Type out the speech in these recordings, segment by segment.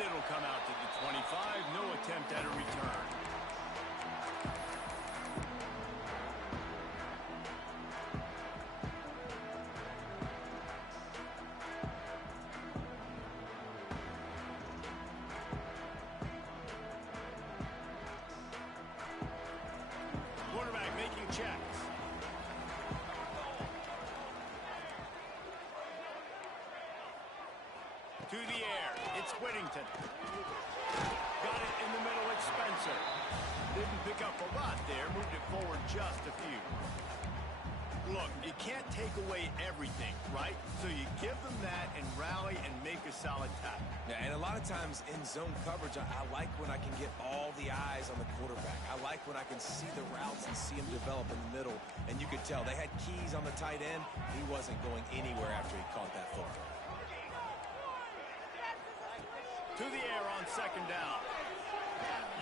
it'll come out to the 25. No attempt at a return. Quarterback making checks. To the air, it's Whittington. Got it in the middle, it's Spencer. Didn't pick up a lot there, moved it forward just a few. Look, you can't take away everything, right? So you give them that and rally and make a solid tackle. Yeah, and a lot of times in zone coverage, I like when I can get all the eyes on the quarterback. I like when I can see the routes and see him develop in the middle. And you could tell they had keys on the tight end. He wasn't going anywhere after he caught that football. To the air on second down.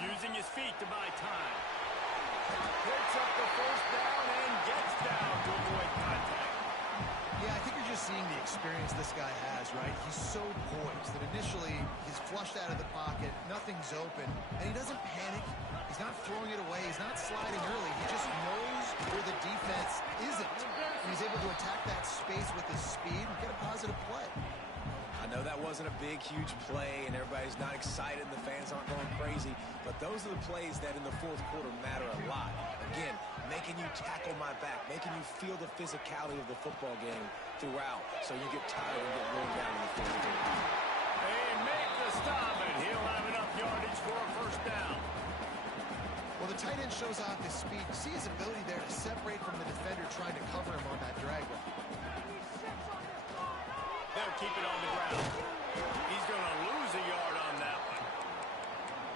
Using his feet to buy time. Picks up the first down and gets down to avoid contact. Yeah, I think you're just seeing the experience this guy has, right? He's so poised that initially he's flushed out of the pocket, nothing's open, and he doesn't panic. He's not throwing it away. He's not sliding early. He just knows where the defense isn't. And he's able to attack that space with his speed and get a positive play. I know that wasn't a big, huge play, and everybody's not excited, and the fans aren't going crazy, but those are the plays that in the fourth quarter matter a lot. Again, making you tackle my back, making you feel the physicality of the football game throughout, so you get tired and get worn down in the fourth quarter. They make the stop, and he'll have enough yardage for a first down. Well, the tight end shows off his speed. You see his ability there to separate from the defender trying to cover him on that drag route. They'll keep it on the ground. He's going to lose a yard on that one.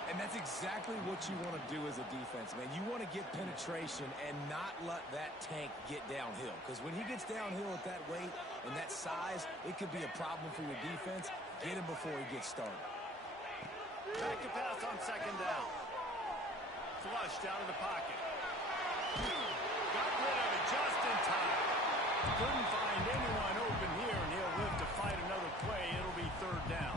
And that's exactly what you want to do as a defense, man. You want to get penetration and not let that tank get downhill. Because when he gets downhill at that weight and that size, it could be a problem for your defense. Get him before he gets started. Back to pass on second down. Flushed out of the pocket. Got rid of it just in time. Couldn't find anyone open here, and he'll live to fight another play. It'll be third down.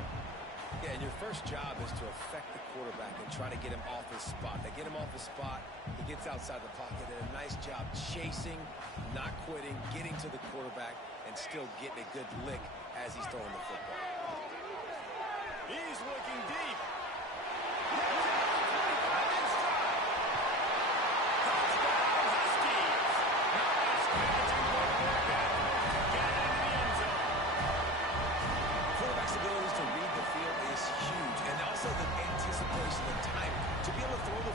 Yeah, and your first job is to affect the quarterback and try to get him off his spot. They get him off his spot, he gets outside the pocket, and a nice job chasing, not quitting, getting to the quarterback, and still getting a good lick as he's throwing the football. He's looking deep.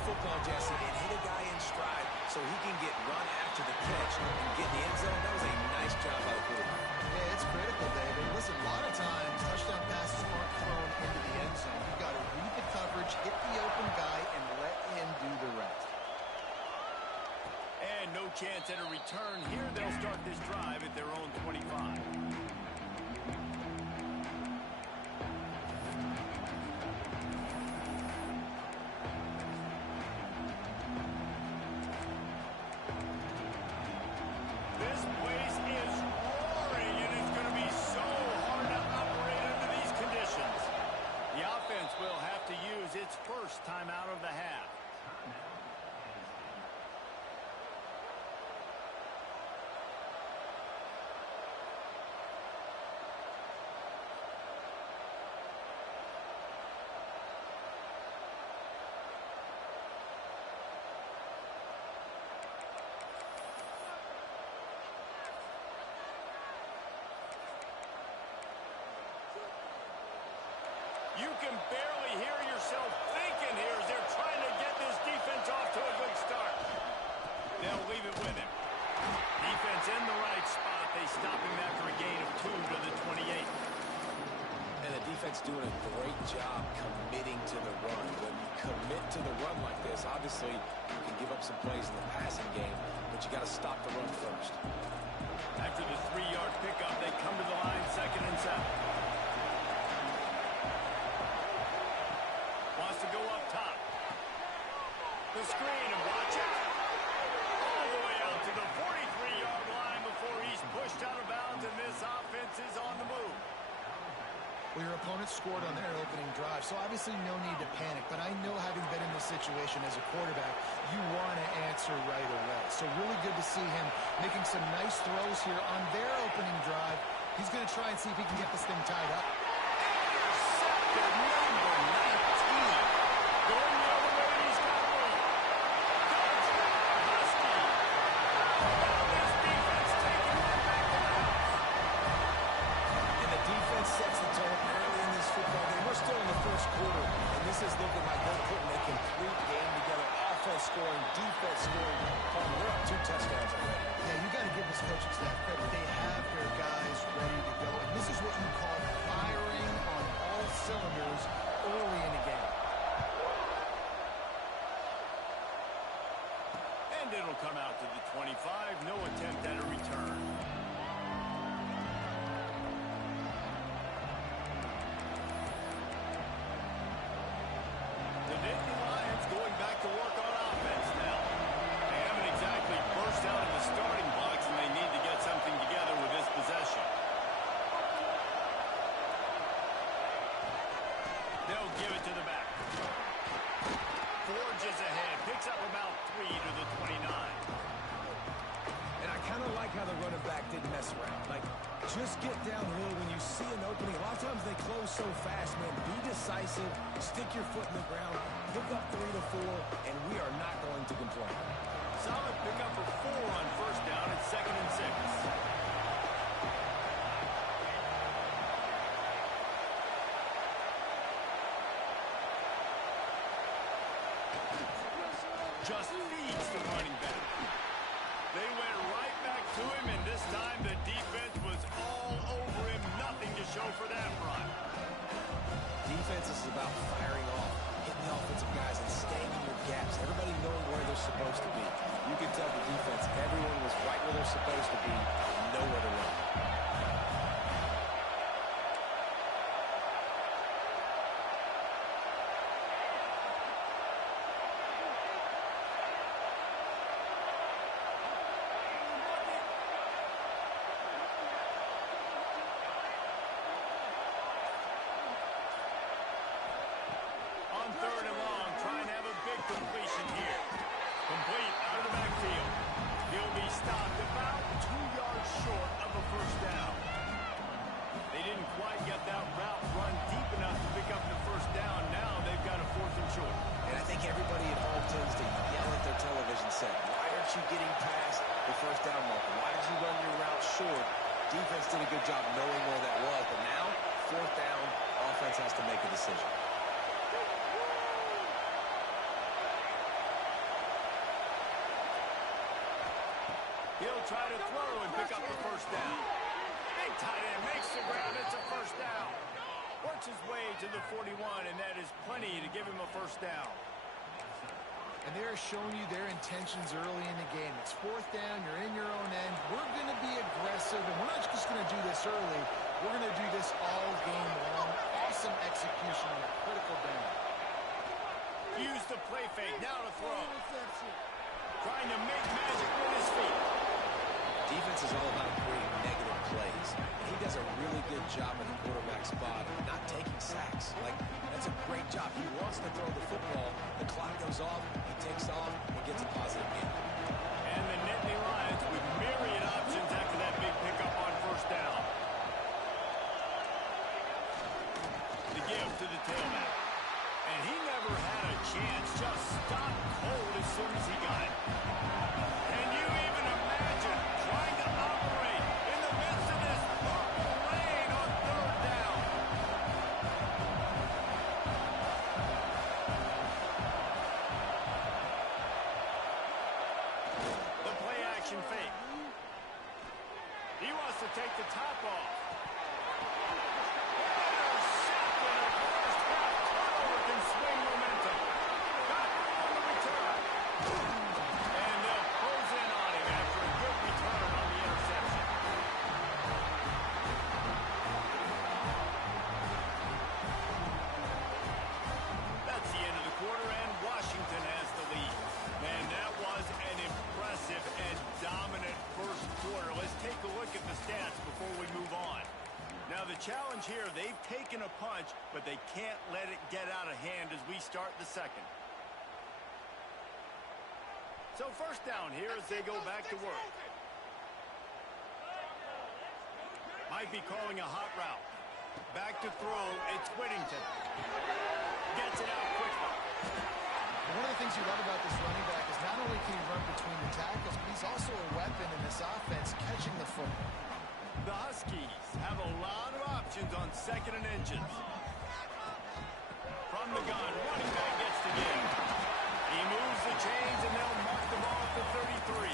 Football, Jesse, and hit a guy in stride so he can get run after the catch and get in the end zone. That was a nice job by the quarterback. Yeah, it's critical, David. Listen, a lot of times touchdown passes aren't thrown into the end zone. You've got to read the coverage, hit the open guy, and let him do the rest. And no chance at a return here. They'll start this drive at their own 25. Will have to use its first time out of the half. You can barely hear yourself thinking here as they're trying to get this defense off to a good start. They'll leave it with him. Defense in the right spot. They stop him after a gain of 2 to the 28. And the defense doing a great job committing to the run. When you commit to the run like this, obviously you can give up some plays in the passing game, but you got to stop the run first. After the 3-yard pickup, they come to the line, 2nd and 7. Wants to go up top. The screen, and watch it. All the way out to the 43-yard line before he's pushed out of bounds, and this offense is on the move. Well, your opponent scored on their opening drive, so obviously no need to panic. But I know, having been in this situation as a quarterback, you want to answer right away. So really good to see him making some nice throws here on their opening drive. He's going to try and see if he can get this thing tied up. Intercepted, number 19. Going the other way, he's got room. Touchdown, Husky. Now this defense taking one back to the house. And the defense sets the tone early in this football game. We're still in the first quarter, and this is looking like they're putting a complete game together. Offense scoring, defense scoring. They're up 2 touchdowns already. Yeah, you got to give this coaching staff credit. They have their guys ready to go. And this is what you call firing on all cylinders early in the game. And it'll come out to the 25. No attempt at a return. The Nittany Lions going back to work on offense now. They haven't exactly burst out of the starting blocks, and they need to get something together with this possession. They'll give it to the back. Forges ahead. Picks up about 3 to the 29. And I kind of like how the running back didn't mess around. Like, just get downhill when you see an opening. A lot of times they close so fast, man. Be decisive. Stick your foot in the ground. Pick up 3 to 4, and we are not going to complain. Solid pickup for 4 on first down at 2nd and 6. Just feeds the running back. They went right back to him, and this time the defense was all over him. Nothing to show for that run. Defense is about firing off, hitting the offensive guys, and staying in your gaps. Everybody knowing where they're supposed to be. You can tell the defense, everyone was right where they're supposed to be, nowhere to run. On 3rd and long, trying to have a big completion here. Complete out of the backfield. He'll be stopped about 2 yards short of a first down. They didn't quite get that route run deep enough to pick up the first down. Now they've got a 4th and short. And I think everybody at home tends to yell at their television set. Why aren't you getting past the first down marker? Why did you run your route short? Defense did a good job knowing where that was. But now, 4th down, offense has to make a decision. He'll try to throw and pick up the first down. Big tight end makes the ground. It's a first down. Works his way to the 41, and that is plenty to give him a first down. And they're showing you their intentions early in the game. It's 4th down. You're in your own end. We're going to be aggressive, and we're not just going to do this early. We're going to do this all game long. Awesome execution on a critical down. Use the play fake. Now to throw. Trying to make magic with his feet. Defense is all about creating negative plays. He does a really good job in the quarterback spot, not taking sacks. Like, that's a great job. He wants to throw the football. The clock goes off. He takes off and gets a positive gain. And the Nittany Lions with myriad options after that big pickup on first down. The give to the tailback. And he never had a chance. Just stopped cold as soon as he got it. Can you even imagine trying to operate in the midst of this purple rain on 3rd down? The play action fake. He wants to take the top off. Intercepted at first half. Turnover can swing momentum. Got room on the return. And they'll close in on him after a good return on the interception. That's the end of the quarter, and Washington has the lead. Man, that was an impressive and dominant first quarter. Let's take a look at the stats before we move on. challenge here. They've taken a punch, but they can't let it get out of hand as we start the second. So first down here as they go back to work. Might be calling a hot route. Back to throw, it's Whittington. Gets it out quickly. One of the things you love about this running back is not only can he run between the tackles, but he's also a weapon in this offense catching the football. The Huskies have a lot of options on second and inches. From the gun, running back gets the game. He moves the chains and they'll mark the ball at the 33.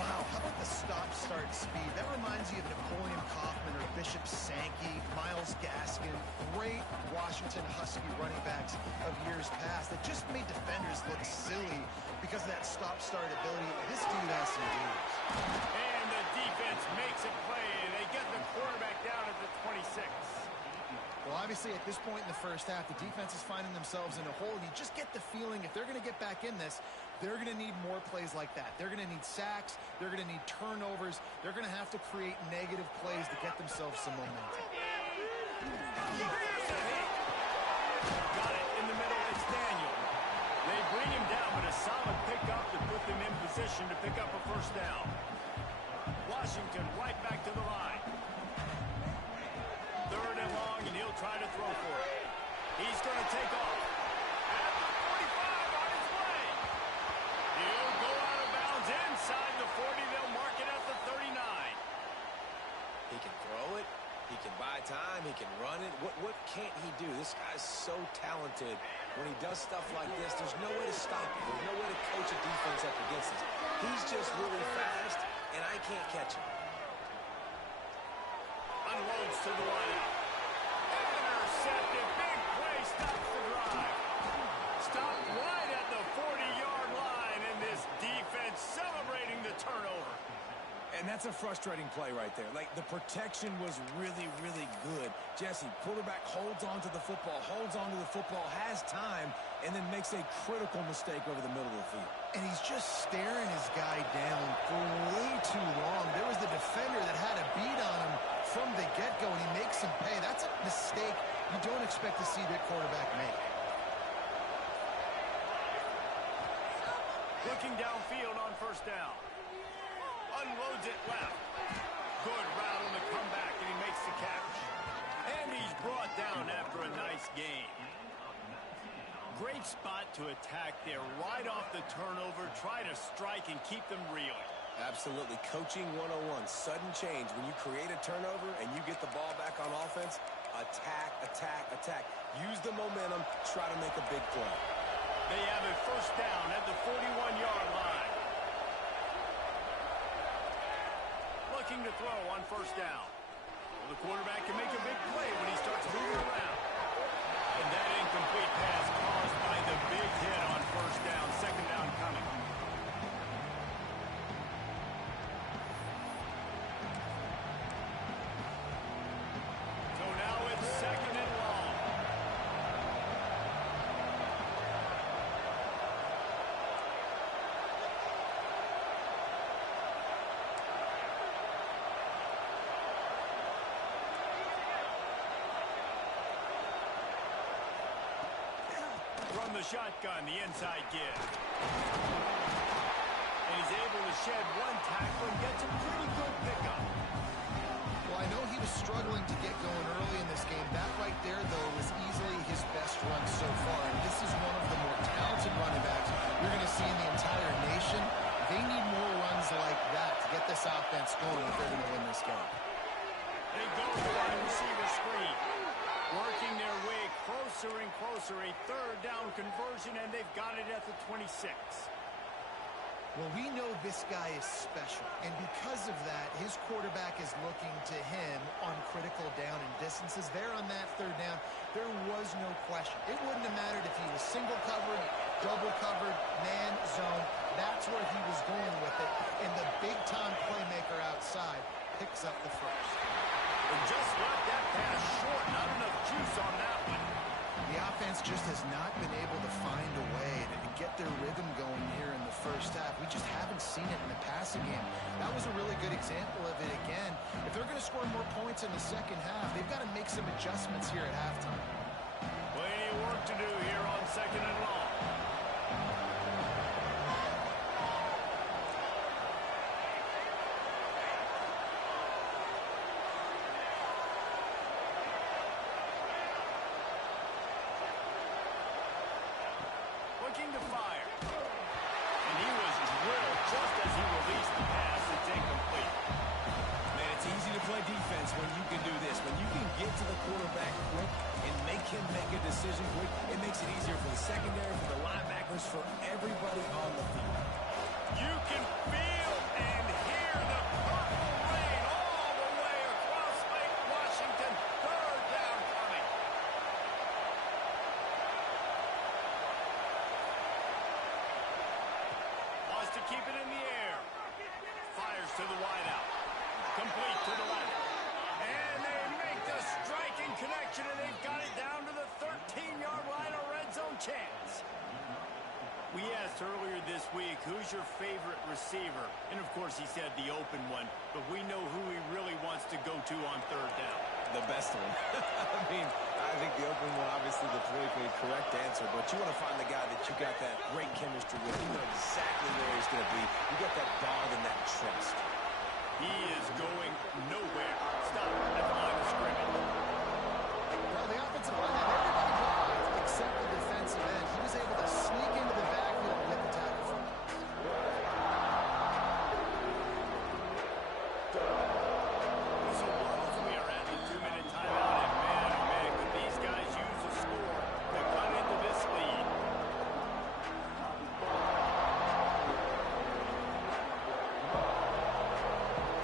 Wow, how about the stop-start speed? That reminds you of Napoleon Kaufman or Bishop Sankey, Myles Gaskin, great Washington Husky running backs of years past that just made defenders look silly because of that stop-start ability. This dude has some dudes. And the defense makes a play. They get the quarterback down at the 26. Well, obviously, at this point in the first half, the defense is finding themselves in a hole. You just get the feeling if they're going to get back in this, they're going to need more plays like that. They're going to need sacks. They're going to need turnovers. They're going to have to create negative plays to get themselves some momentum. Got it in the middle. It's Daniel. They bring him down, but a solid pickup to put them in position to pick up a first down. Washington right back to the line. Third and long, and he'll try to throw for it. He's going to take off. At the 45 on his way. He'll go out of bounds inside the 40. They'll mark it at the 39. He can throw it. He can buy time. He can run it. What can't he do? This guy's so talented. When he does stuff like this, there's no way to stop him. There's no way to coach a defense up against this. He's just really fast, and I can't catch him. Unloads to the wideout. Intercepted. Big play. Stops the drive. Stopped right at the 40-yard line, and this defense celebrating the turnover. And that's a frustrating play right there. Like, the protection was really, really good. Jesse, quarterback holds on to the football, has time, and then makes a critical mistake over the middle of the field. And he's just staring his guy down for way too long. There was the defender that had a beat on him from the get-go, and he makes him pay. That's a mistake you don't expect to see that quarterback make. Looking downfield on first down. Unloads it left. Good route on the comeback, and he makes the catch. And he's brought down after a nice gain. Great spot to attack there. Right off the turnover, try to strike and keep them reeling. Absolutely. Coaching 101. Sudden change. When you create a turnover and you get the ball back on offense, attack, attack, attack. Use the momentum. Try to make a big play. They have a first down at the 41-yard line. Looking to throw on first down. Well, the quarterback can make a big play when he starts moving around. And that incomplete pass caused by the big hit on first down. Second down coming. So now it's second and long. From the shotgun, the inside give. And he's able to shed one tackle and gets a pretty good pickup. Well, I know he was struggling to get going early in this game. That right there, though, was easily his best run so far. And this is one of the more talented running backs you're going to see in the entire nation. They need more runs like that to get this offense going if they're going to win this game. They go for the wide receiver screen. Working their way closer and closer. A third down conversion, and they've got it at the 26. Well, we know this guy is special, and because of that, his quarterback is looking to him on critical down and distances. There on that third down, there was no question. It wouldn't have mattered if he was single covered, double covered, man, zone. That's where he was going with it, and the big-time playmaker outside picks up the first. And just left that pass short. Not enough juice on that one. The offense just has not been able to find a way to get their rhythm going here in the first half. We just haven't seen it in the passing game. That was a really good example of it again. If they're going to score more points in the second half, they've got to make some adjustments here at halftime. Plenty of work to do here on 2nd and long. Looking to fire. And he was drilled just as he released the pass. It's incomplete. Man, it's easy to play defense when you can do this. When you can get to the quarterback quick and make him make a decision quick, it makes it easier for the secondary, for the linebackers, for everybody on the field. You can feel and hear the purple rain all the way across Lake Washington. 3rd down coming. Wants to keep it in the air. Fires to the wideout. Complete to the left. And they make the striking connection, and they've got it down to the 13-yard line, a red zone chance. We asked earlier this week, who's your favorite receiver? And, of course, he said the open one. But we know who he really wants to go to on 3rd down. The best one. I mean, I think the open one, obviously the politically correct answer, but you want to find the guy that you got that great chemistry with. You know exactly where he's going to be. You got that bond and that trust. He is going nowhere. Stop at the line of scrimmage. Well, the offensive line had everybody blocked except the defensive end. He was able to sneak into the backfield and get the tackle from him. So Wolves, we are at the 2-minute timeout, and man, oh man, could these guys use a score to cut into this lead.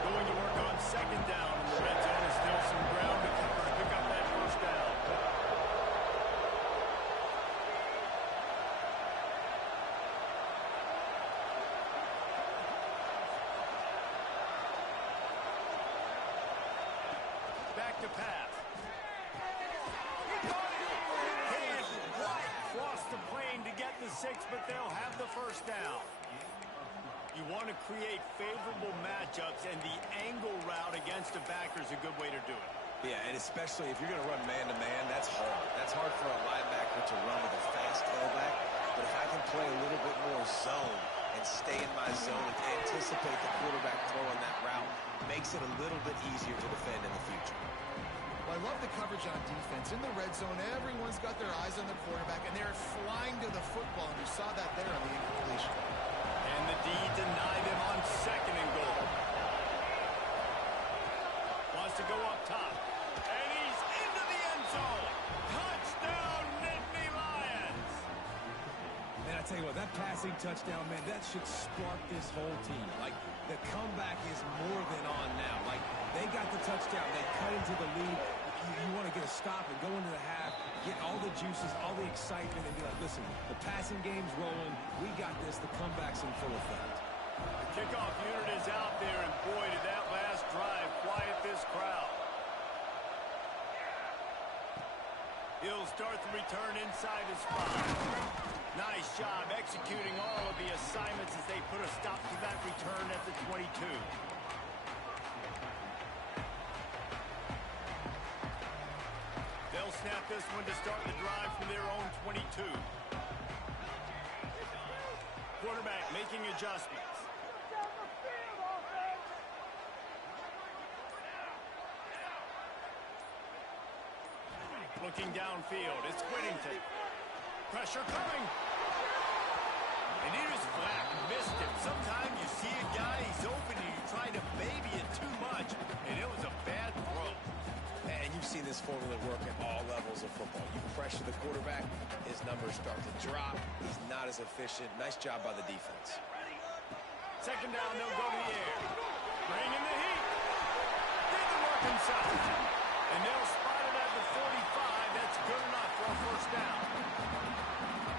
Going to work on 2nd down, and the red zone is still some ground to cover and pick up that 1st down. Back to pass. Can't quite cross the plane to get the 6, but they'll have the 1st down. You want to create favorable matchups, and the angle route against a backer is a good way to do it. Yeah, and especially if you're going to run man-to-man, that's hard. That's hard for a linebacker to run with a fast tailback. But if I can play a little bit more zone and stay in my zone and anticipate the quarterback throwing that route, makes it a little bit easier to defend in the future. Well, I love the coverage on defense. In the red zone, everyone's got their eyes on the quarterback, and they're flying to the football, and you saw that there on the incompletion. And the D denied him on 2nd and goal. Wants to go up top. And he's into the end zone. Touchdown, Nittany Lions. Man, I tell you what, that passing touchdown, man, that should spark this whole team. Like, the comeback is more than on now. Like, they got the touchdown. They cut into the lead. You want to get a stop and go into the half, get all the juices, all the excitement, and be like, listen, the passing game's rolling. We got this. The comeback's in full effect. The kickoff unit is out there, and boy, did that last drive quiet this crowd. He'll start the return inside his 5. Nice job executing all of the assignments as they put a stop to that return at the 22. They'll snap this one to start the drive from their own 22. Quarterback making adjustments. Looking downfield, it's Whittington. Pressure coming. And he just flat missed him. Sometimes you see a guy, he's open, and you try to baby it too much, and it was a bad throw. And you've seen this formula work at all levels of football. You pressure the quarterback, his numbers start to drop. He's not as efficient. Nice job by the defense. 2nd down, they'll go to the air. Bring in the heat. Did the work inside. And they'll spot it at the 45. That's good enough for a 1st down.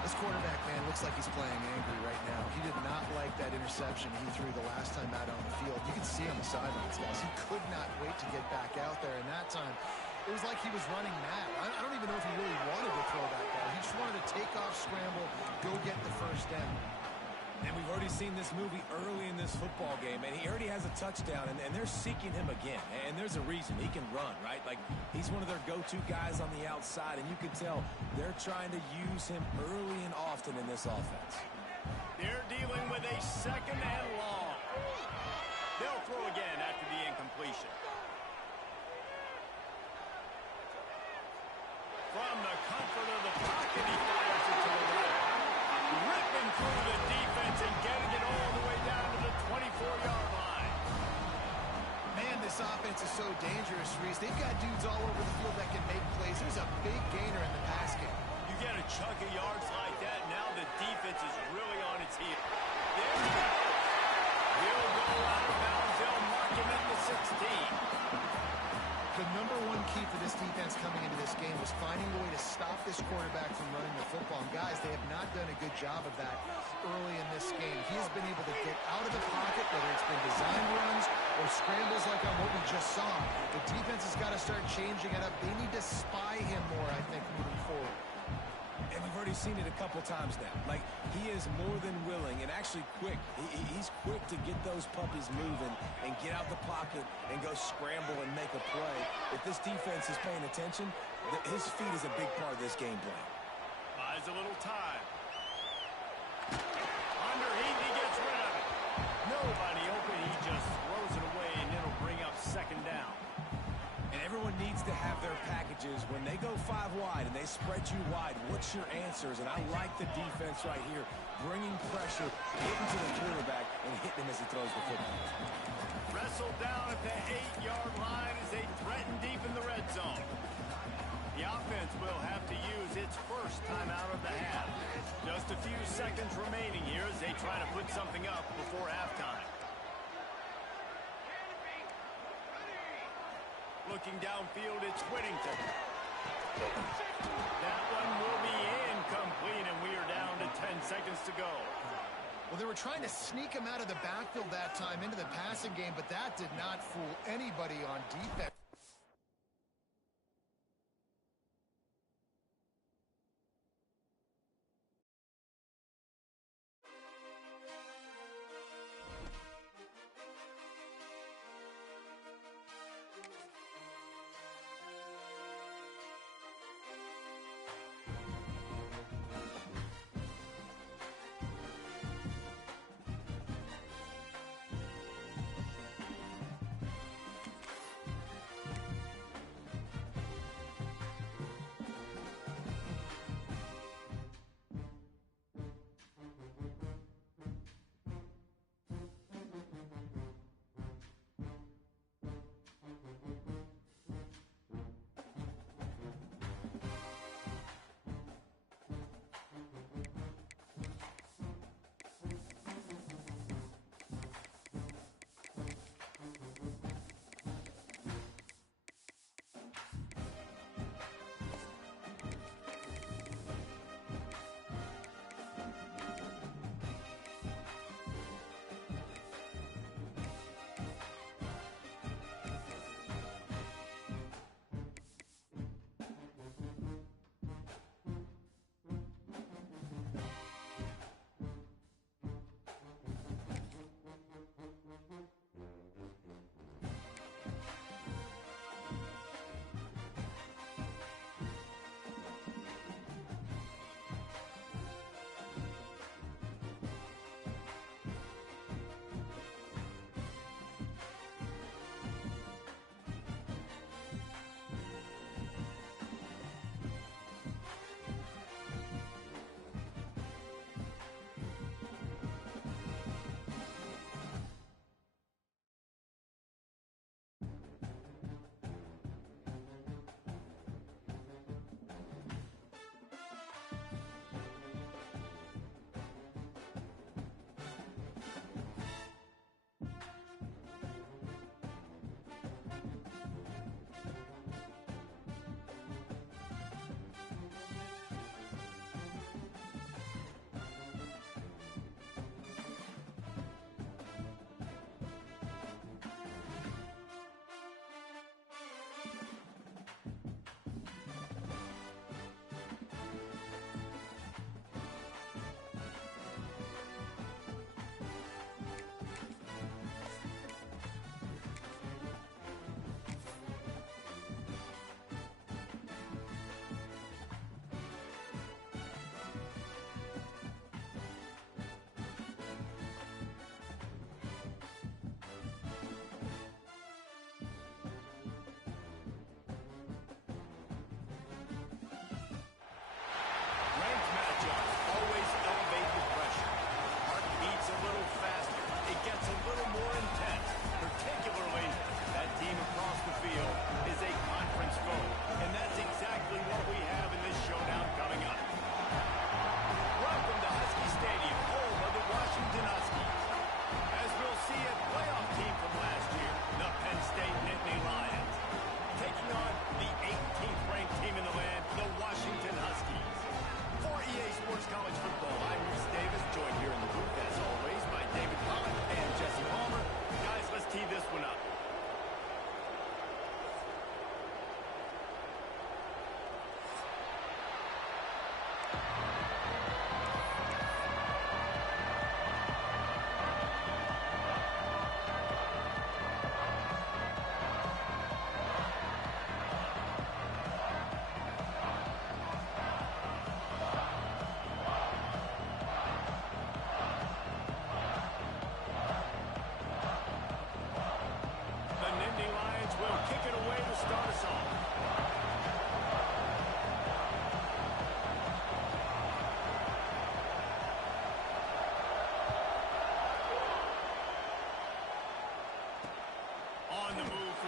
This quarterback, man, looks like he's playing angry right now. He did not like that interception he threw the last time out on the field. You can see on the sidelines, guys. He could not wait to get back out there, and that time it was like he was running mad. I don't even know if he really wanted to throw that ball. He just wanted to take off, scramble, go get the 1st down. And we've already seen this movie early in this football game, and he already has a touchdown, and they're seeking him again. And there's a reason. He can run, right? Like, he's one of their go-to guys on the outside, and you can tell they're trying to use him early and often in this offense. They're dealing with a second and long. They'll throw again after the incompletion. From the comfort of the pocket, he fires it to the right. Ripping through the defense and getting it all the way down to the 24-yard line. Man, this offense is so dangerous, Reese. They've got dudes all over the field that can make plays. There's a big gainer in the pass game. You get a chunk of yards like that, now the defense is really on its heels. There he goes. He'll go out of bounds. They'll mark him at the 16. The number one key for this defense coming into this game was finding a way to stop this quarterback from running the football. And guys, they have not done a good job of that early in this game. He has been able to get out of the pocket, whether it's been design runs or scrambles like on what we just saw. The defense has got to start changing it up. They need to spy him more, I think, moving forward. And we've already seen it a couple times now. Like, he is more than willing and actually quick. He's quick to get those puppies moving and get out the pocket and go scramble and make a play. If this defense is paying attention, his feet is a big part of this game plan. Buys a little time. Underneath, he gets rid of it. Nobody open. He just throws it away, and it'll bring up second down. And everyone needs to have their packages. When they go 5 wide and they spread you wide, what's your answers? And I like the defense right here, bringing pressure, getting to the quarterback, and hitting him as he throws the football. Wrestled down at the 8-yard line as they threaten deep in the red zone. The offense will have to use its first timeout of the half. Just a few seconds remaining here as they try to put something up before halftime. Looking downfield, it's Whittington. That one will be incomplete, and we are down to 10 seconds to go. Well, they were trying to sneak him out of the backfield that time into the passing game, but that did not fool anybody on defense.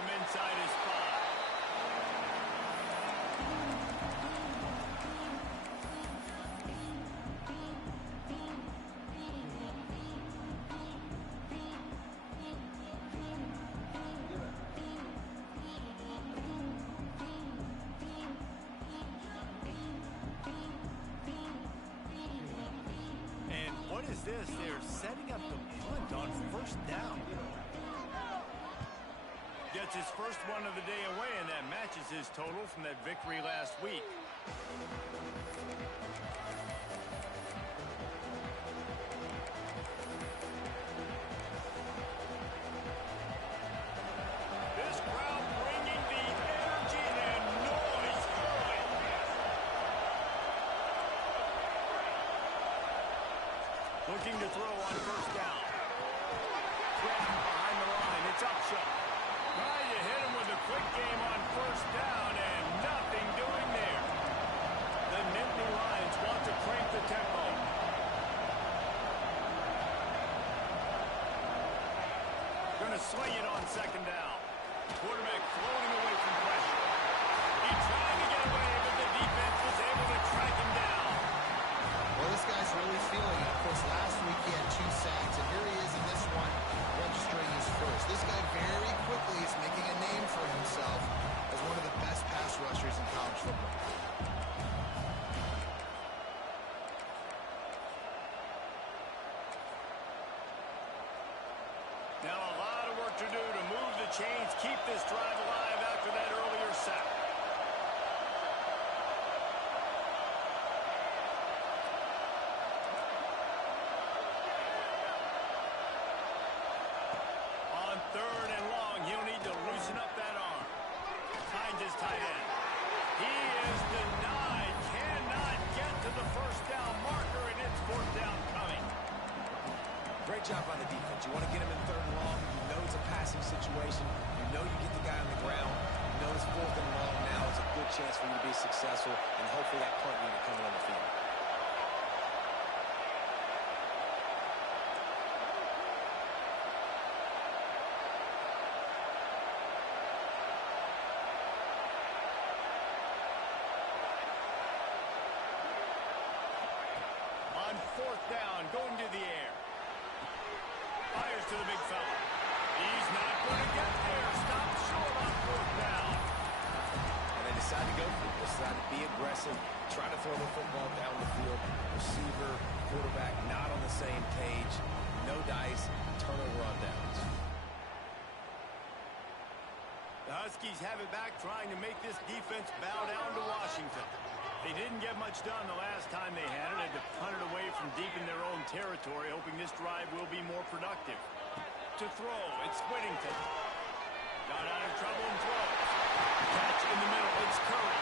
from inside his 5. What is this? They're setting up the punt on first down. Gets his first one of the day away, and that matches his total from that victory last week. This crowd bringing the energy and noise for it. Looking to throw on first down. Grab behind the line. It's Upshaw. Trying to hit him with a quick game on first down, and nothing doing there. The Nittany Lions want to crank the tempo. Going to swing it on second down. Quarterback floating away from pressure. He tried to get away, but the defense was able to track him down. Well, this guy's really feeling it. Of course, last week he had 2 sacks, and here he is in this one, registering his first. This guy very quickly is making a name for himself as one of the best pass rushers in college football. Now a lot of work to do to move the chains, keep this drive alive after that earlier sack. On third and long, he'll need to loosen up that arm. Finds his tight end. He is denied, cannot get to the first down marker, and it's fourth down coming. Great job by the defense. You want to get him in third and long. You know it's a passing situation. You know you get the guy on the ground. You know it's fourth and long now. It's a good chance for you to be successful, and hopefully that punt unit coming on the field. On fourth down, going to the air. Fires to the big fella. He's not going to get there. Stopped short on fourth down. And they decide to go for it. Decide to be aggressive, try to throw the football down the field. Receiver, quarterback, not on the same page. No dice, turnover on downs. The Huskies have it back, trying to make this defense bow down to Washington. They didn't get much done the last time they had it. Had to punt it away from deep in their own territory, hoping this drive will be more productive. To throw, it's Whittington. Got out of trouble and throws. Catch in the middle, it's Curry.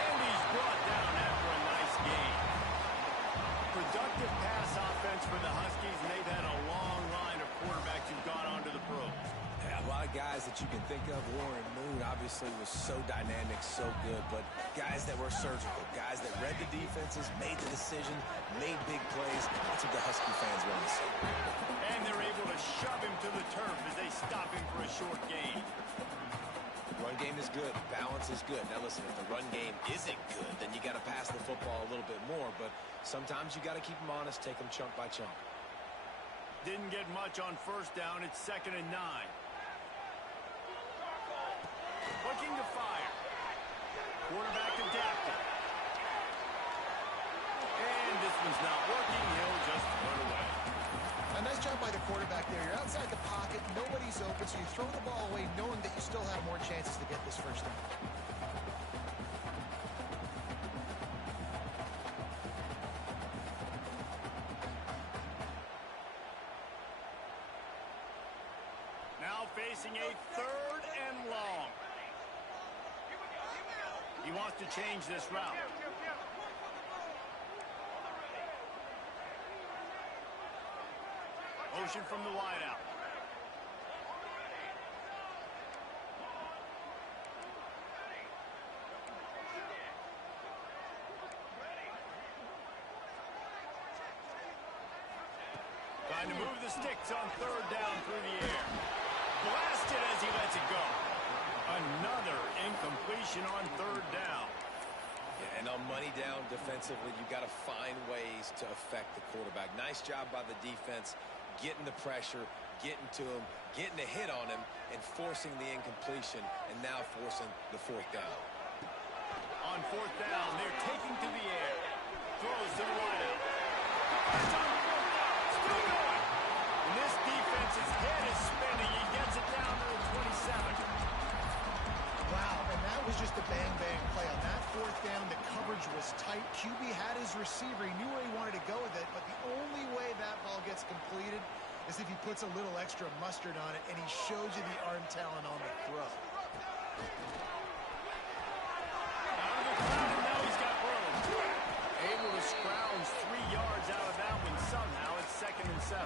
And he's brought down after a nice gain. Productive pass offense for the Huskies, and they've had a long line of quarterbacks who've gone on to the pros. Yeah, a lot of guys that you can think of. Warren Moon obviously was so dynamic, so good, but guys that were surgical, guys that read the defenses, made the decision, made big plays. That's what the Husky fans want to see. And they're able to shove him to the turf as they stop him for a short gain. Run game is good. Balance is good. Now listen, if the run game isn't good, then you got to pass the football a little bit more, but sometimes you got to keep them honest, take them chunk by chunk. Didn't get much on first down. It's 2nd and 9. Looking to fire. Quarterback adapted. And this one's not working. He'll just run away. A nice job by the quarterback there. You're outside the pocket. Nobody's open, so you throw the ball away knowing that you still have more chances to get this first down. Now facing a 3rd and long. He wants to change this route. Motion from the wideout. Trying to move the sticks on 3rd down through the air. blasted as he lets it go. Another incompletion on third down. Yeah, and on money down defensively, you've got to find ways to affect the quarterback. Nice job by the defense, getting the pressure, getting to him, getting a hit on him, and forcing the incompletion, and now forcing the fourth down. On fourth down, they're taking to the air. Throws to the wideout. It's on fourth down. Still going. And this defense's head is spinning. He gets it down to the 27. Wow, and that was just a bang-bang play. On that fourth down, the coverage was tight. QB had his receiver. He knew where he wanted to go with it, but the only way that ball gets completed is if he puts a little extra mustard on it, and he shows you the arm talent on the throw. Out of the crowd, and now he's got room. Able to scrounge 3 yards out of that one somehow. It's 2nd and 7.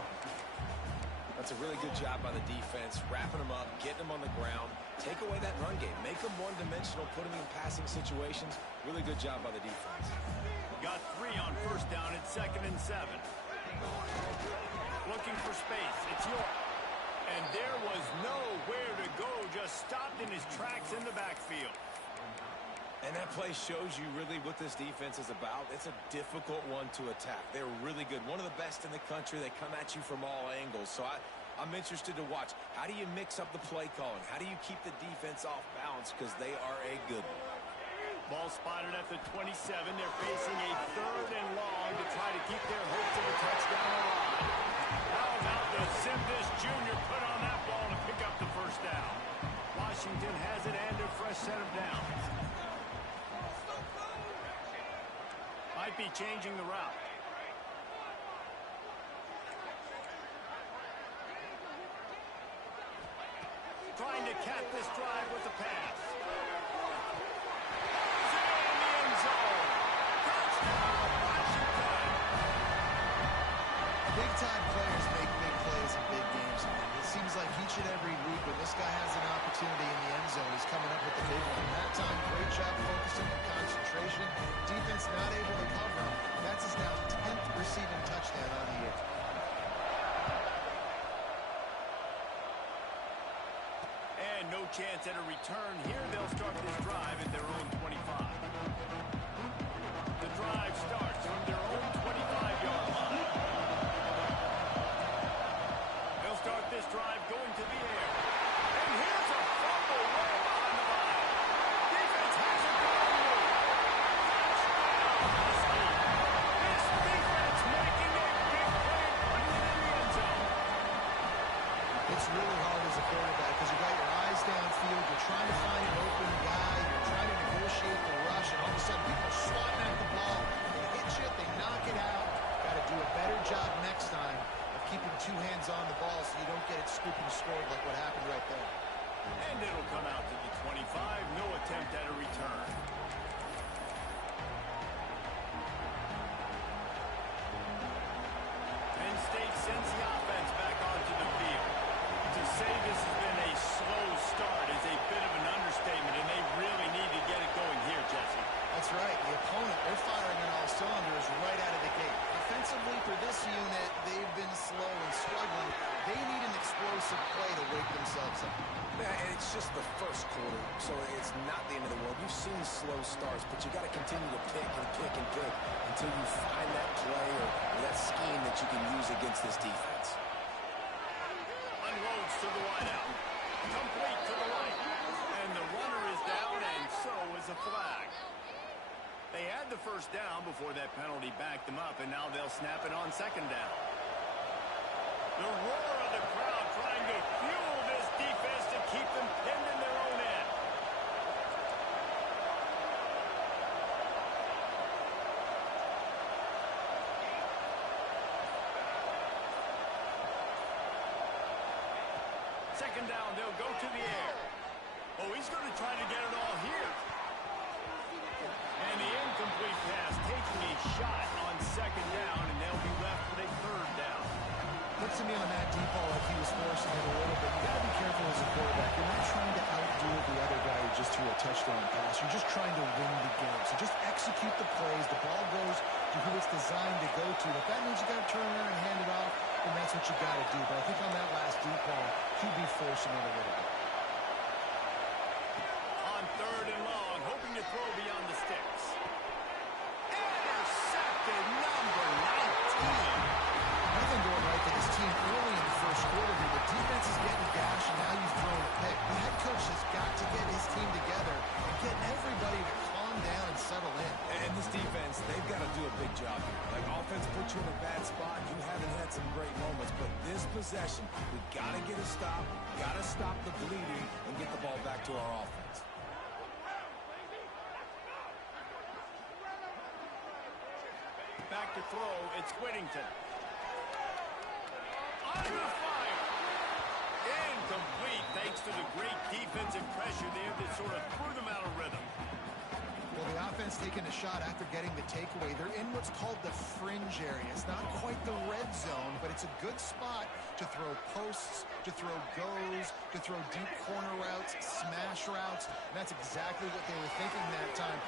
That's a really good job by the defense, wrapping them up, getting them on the ground, take away that run game, make them one-dimensional, put them in passing situations. Really good job by the defense. Got 3 on first down. It's 2nd and 7. Looking for space. It's York. And there was nowhere to go. Just stopped in his tracks in the backfield. And that play shows you really what this defense is about. It's a difficult one to attack. They're really good. One of the best in the country. They come at you from all angles. So I'm interested to watch. How do you mix up the play calling? How do you keep the defense off balance? Because they are a good one. Ball spotted at the 27. They're facing a 3rd and long to try to keep their hopes of a touchdown alive. How about the Simvis Jr. put on that ball to pick up the first down? Washington has it and a fresh set of downs. Might be changing the route. Trying to cap this drive with a pass. Big-time players make big plays in big games. It seems like each and every week when this guy has an opportunity in the end zone, he's coming up with the big one. That time, great job focusing on concentration. Defense not able to cover him. That's his now 10th receiving touchdown on the year. And no chance at a return here. They'll start this drive at their own 25. The drive starts from their own 25-yard line. They'll start this drive going to the air. And here's a fumble way behind the line. Defense has it going through. This defense making a big play and putting it in the end zone. It's really hard as a quarterback because you got your eyes downfield. You're trying to find an open guy. You're trying to negotiate the rush, and all of a sudden people swatting at the ball. They hit you, they knock it out. Got to do a better job next time of keeping 2 hands on the ball so you don't get it scooped and scored like what happened right there. And it'll come out to the 25. No attempt at a return. Penn State sends the offense back onto the field. To say this has been a slow start is a bit of an understatement, and they really need to get it going here, Jesse. That's right. The opponent, they're firing on all cylinders right out of the gate. Offensively for this unit, they've been slow and struggling. They need an explosive play to wake themselves up. Yeah, and it's just the first quarter, so it's not the end of the world. You've seen slow starts, but you got to continue to pick and pick and pick until you find that play or that scheme that you can use against this defense. Unloads to the wideout. Complete to the right. And the runner is down, and so is a flag. They had the first down before that penalty backed them up, and now they'll snap it on 2nd down. The roar of the crowd trying to fuel this defense to keep them pinned in their own end. Second down, they'll go to the air. Oh, he's going to try to get it all here. And the incomplete pass taking a shot on 2nd down, and they'll be left with a 3rd down. Looks to me on that deep ball like he was forcing it a little bit. You got to be careful as a quarterback. You're not trying to outdo the other guy who just threw a touchdown pass. You're just trying to win the game. So just execute the plays. The ball goes to who it's designed to go to. If that means you got to turn around and hand it off, then that's what what you got to do. But I think on that last deep ball, he'd be forcing it a little bit. On 3rd and long, hoping to throw beyond the sticks. Intercepted, number 19. Nothing going right for this team early in the first quarter here. The defense is getting gashed, and now you've thrown a pick. The head coach has got to get his team together and get everybody to calm down and settle in. And this defense, they've got to do a big job here. Like, offense put you in a bad spot. You haven't had some great moments, but this possession, we got to get a stop, got to stop the bleeding, and get the ball back to our offense. Back to throw, it's Whittington. Under fire. Incomplete thanks to the great defensive pressure there that sort of threw them out of rhythm. Well, the offense taking a shot after getting the takeaway. They're in what's called the fringe area. It's not quite the red zone, but it's a good spot to throw posts, to throw goes, to throw deep corner routes, smash routes. And that's exactly what they were thinking that time.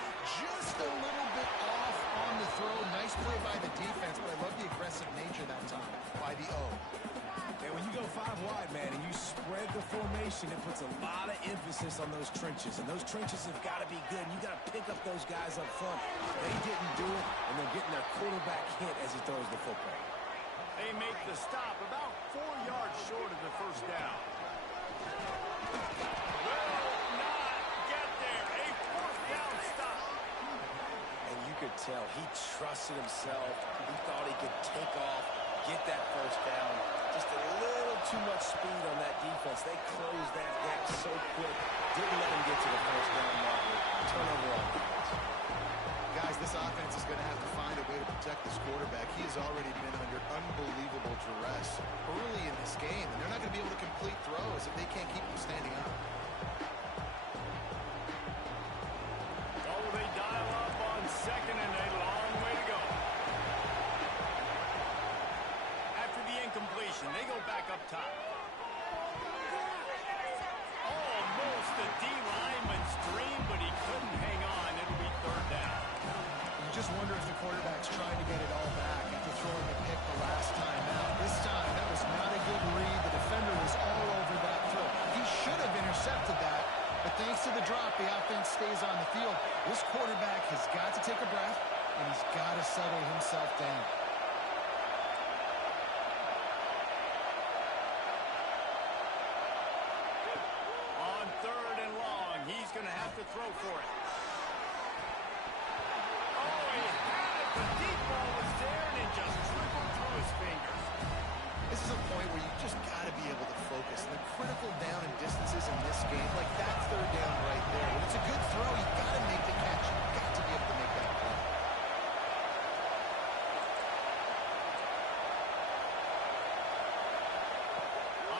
Just a little bit off on the throw. Nice play by the defense, but I love the aggressive nature that time by the O. And when you go 5 wide, man, and you spread the formation, it puts a lot of emphasis on those trenches. And those trenches have got to be good. And you got to pick up those guys up front. They didn't do it, and they're getting their quarterback hit as he throws the football. They make the stop about 4 yards short of the first down. Will not get there. A 4th down stop. And you could tell he trusted himself. He thought he could take off, get that first down. Just a little too much speed on that defense. They closed that gap so quick. Didn't let him get to the first down marker. Turnover on defense. Guys, this offense is going to have to find a way to protect this quarterback. He has already been under unbelievable duress early in this game, and they're not going to be able to complete throws if they can't keep him standing up. Oh, they dial up on 2nd and a long way to go. After the incompletion, they go back up top. Almost a D-lineman's dream, but he couldn't hang on. It'll be 3rd down. You just wonder if the quarterback's trying to get it all back after throwing the pick the last time out. This time, that was not a good read. The defender was all over that throw. He should have intercepted that, but thanks to the drop, the offense stays on the field. This quarterback has got to take a breath, and he's got to settle himself down. On 3rd and long, he's going to have to throw for it. Oh, he had it. The deep ball was there, and it just trickled through his fingers. This is a point where you just got to be able to focus. The critical down and distances in this game, like that 3rd down right there. When it's a good throw, you got to make the catch. You got to be able to make that play.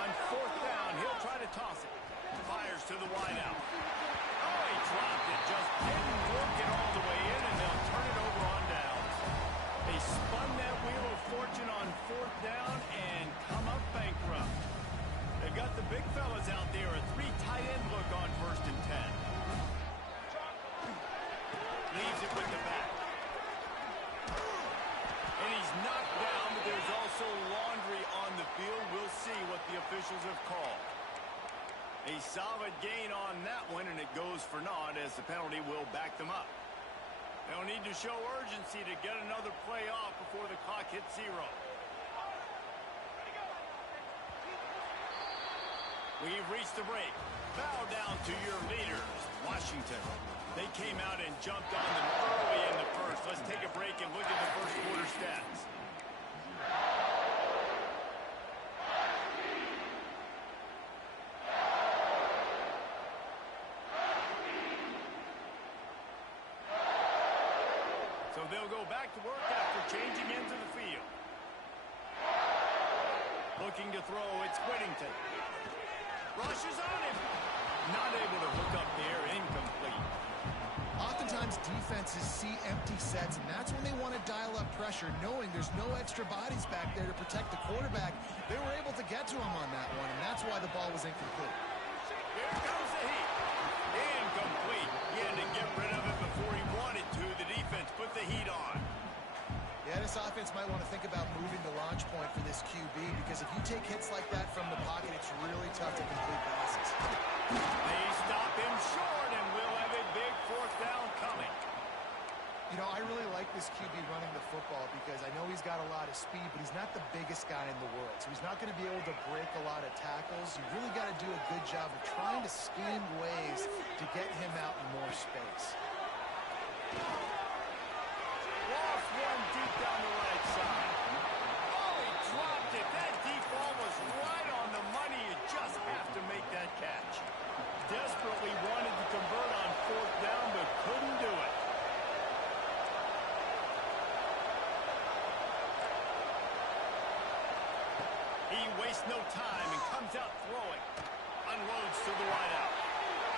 On 4th down, he'll try to toss it. Fires to the wideout. Oh, he dropped it. Just didn't work it all the way in, and they'll turn it over on downs. They spun that wheel of fortune on 4th down and come up bankrupt. They've got the big fellas out there, a 3 tight end look on 1st and 10. Leaves it with the back. And he's knocked down, but there's also laundry on the field. We'll see what the officials have called. A solid gain on that one, and it goes for naught as the penalty will back them up. They'll need to show urgency to get another play off before the clock hits 0. We've reached the break. Bow down to your leaders, Washington. They came out and jumped on them early in the first. Let's take a break and look at the first quarter stats. So they'll go back to work after changing into the field. Looking to throw, it's Whittington. Rushes on him. Not able to hook up there, incomplete. Oftentimes, defenses see empty sets, and that's when they want to dial up pressure, knowing there's no extra bodies back there to protect the quarterback. They were able to get to him on that one, and that's why the ball was incomplete. Here comes the heat. Incomplete. He had to get rid of it before he wanted to. The defense put the heat on. Yeah, this offense might want to think about moving the launch point for this this QB because if you take hits like that from the pocket, it's really tough to complete passes. They stop him short, and we'll have a big fourth down coming. You know, I really like this QB running the football because I know he's got a lot of speed, but he's not the biggest guy in the world. So he's not going to be able to break a lot of tackles. You really got to do a good job of trying to scheme ways to get him out in more space. Lost one deep down the right side. Oh, he dropped it. That deep ball was right on the money. You just have to make that catch. Desperately wanted to convert on fourth down, but couldn't do it. He wastes no time and comes out throwing. Unloads to the wideout.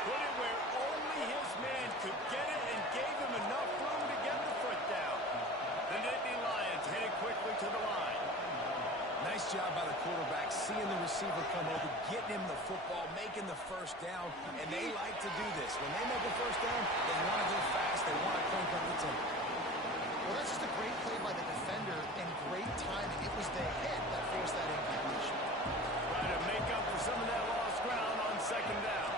Put it where only his man could get it and gave him enough room to get the foot down. The Nittany Lions headed quickly to the line. Nice job by the quarterback, seeing the receiver come over, getting him the football, making the first down, and they like to do this. When they make a first down, they want to go fast, they want to crank up the tempo. Well, that's just a great play by the defender and great timing. It was the hit that forced that incompletion. Trying to make up for some of that lost ground on second down.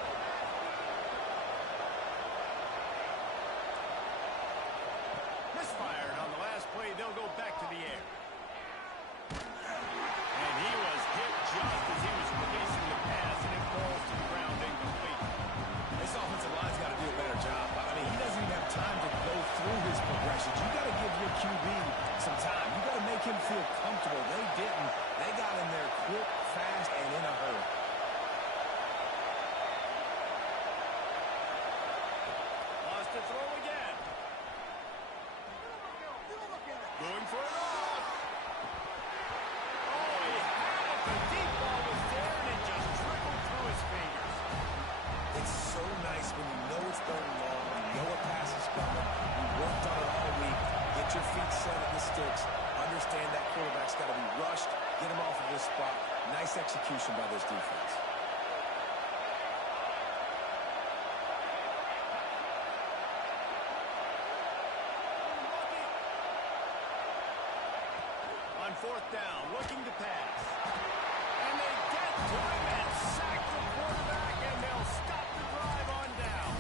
Misfired on the last play. They'll go back to the air. And he was hit just as he was releasing the pass, and it falls to the ground incomplete. This offensive line's got to do a better job. I mean, he doesn't even have time to go through his progressions. You got to give your QB some time. You got to make him feel comfortable. They didn't. They got in there quick, fast, and in a hurry. Lost to throw again. Going for it off. Oh, he had it. The deep ball was there, and it just trickled through his fingers. It's so nice when you know it's third and long, you know a pass is coming, you worked on it all week, get your feet set at the sticks, understand that quarterback's got to be rushed, get him off of his spot. Nice execution by this defense. On fourth down, looking to pass. And they get to him and sack the quarterback, and they'll stop the drive on down.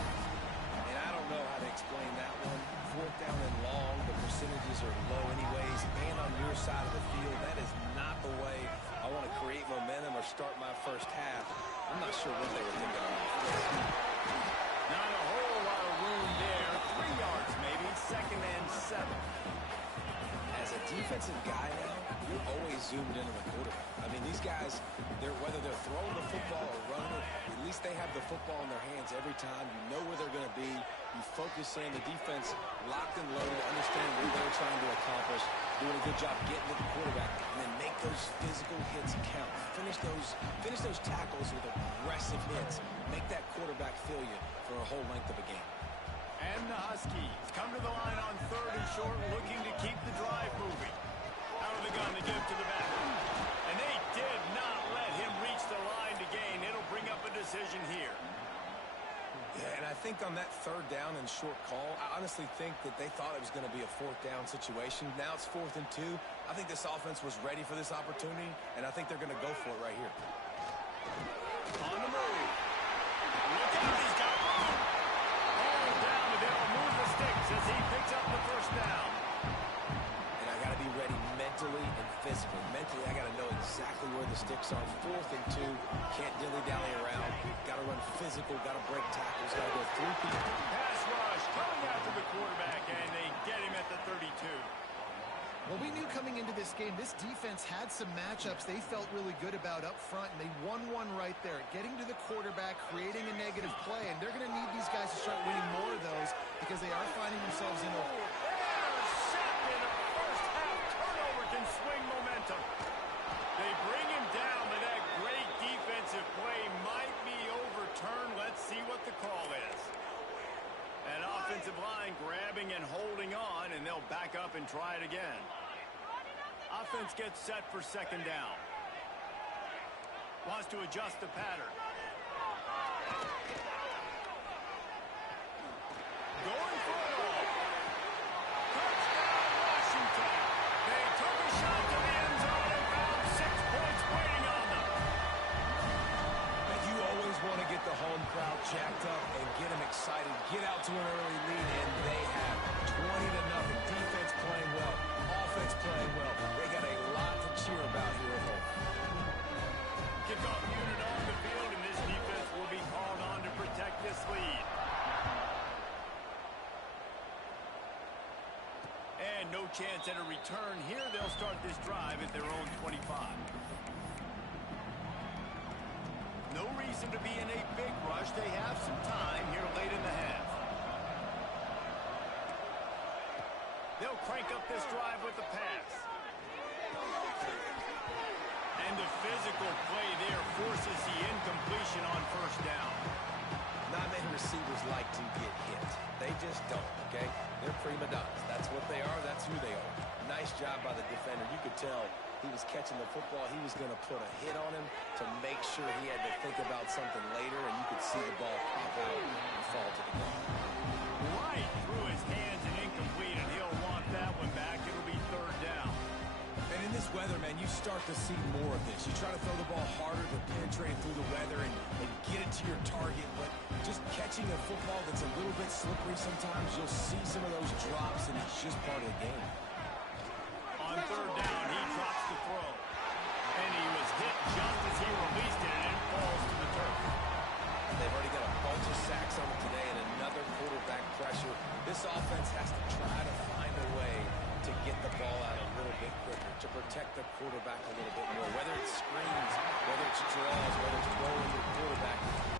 And I don't know how to explain that one. Fourth down and long, the percentages are low anyways. Man on your side of the field, that is not the way I want to create momentum or start my first half. I'm not sure what they were thinking on offense. Not a whole lot of room there. 3 yards maybe, second and 7. As a defensive guy now, you're always zoomed into the quarterback. I mean, these guys, whether they're throwing the football or running it, at least they have the football in their hands every time. You know where they're going to be. You focus in. The defense locked and loaded, understanding what they're trying to accomplish, doing a good job getting to the quarterback, and then make those physical hits count. Finish those tackles with aggressive hits. Make that quarterback feel you for a whole length of a game. And the Huskies come to the line on third and short, looking to keep the drive moving. Out of the gun to give to the back. And they did not let him reach the line to gain. It'll bring up a decision here. Yeah, and I think on that third down and short call, I honestly think that they thought it was going to be a fourth down situation. Now it's 4th and 2. I think this offense was ready for this opportunity, and I think they're going to go for it right here. On the move. Look out, he's got room. All down, and they'll move the sticks as he picks up the first down. And I got to be ready mentally and physically. Mentally, I got to know exactly where the sticks are. 4th and 2. Can't dilly-dally around. Got to run physical. Got to break tackles. Got to go through people. Pass rush coming after the quarterback, and they get him at the 32. Well, we knew coming into this game, this defense had some matchups they felt really good about up front, and they won one right there. Getting to the quarterback, creating a negative play, and they're going to need these guys to start winning more of those because they are finding themselves in a... Intercepted. A first-half turnover can swing momentum. They bring him down, but that great defensive play might be overturned. Let's see what the call is. That offensive line grabbing and holding on, and they'll back up and try it again. Offense gets set for second down. Wants to adjust the pattern. Going for it all. Touchdown, Washington. They took a shot to the end zone and found to an early lead, and they have 20-0. Defense playing well, offense playing well. They got a lot to cheer about here at home. Kickoff unit on the field, and this defense will be called on to protect this lead. And no chance at a return here. They'll start this drive at their own 25. No reason to be in a big rush. They have some time here late in the half. They'll crank up this drive with the pass. And the physical play there forces the incompletion on first down. Not many receivers like to get hit. They just don't, okay? They're prima donnas. That's what they are. That's who they are. Nice job by the defender. You could tell he was catching the football. He was going to put a hit on him to make sure he had to think about something later, and you could see the ball pop out and fall to the ground. Right through his hands and incomplete, and he'll want that one back. It'll be third down. And in this weather, man, you start to see more of this. You try to throw the ball harder to penetrate through the weather and get it to your target, but just catching a football that's a little bit slippery sometimes, you'll see some of those drops, and it's just part of the game. On third down, he drops the throw. And he was hit just as he released it, and it falls to the turf. They've already got a bunch of sacks on him today and another quarterback pressure. This offense has to try to find a way to get the ball out a little bit quicker, to protect the quarterback a little bit more. Whether it's screens, whether it's draws, whether it's rolling the quarterback,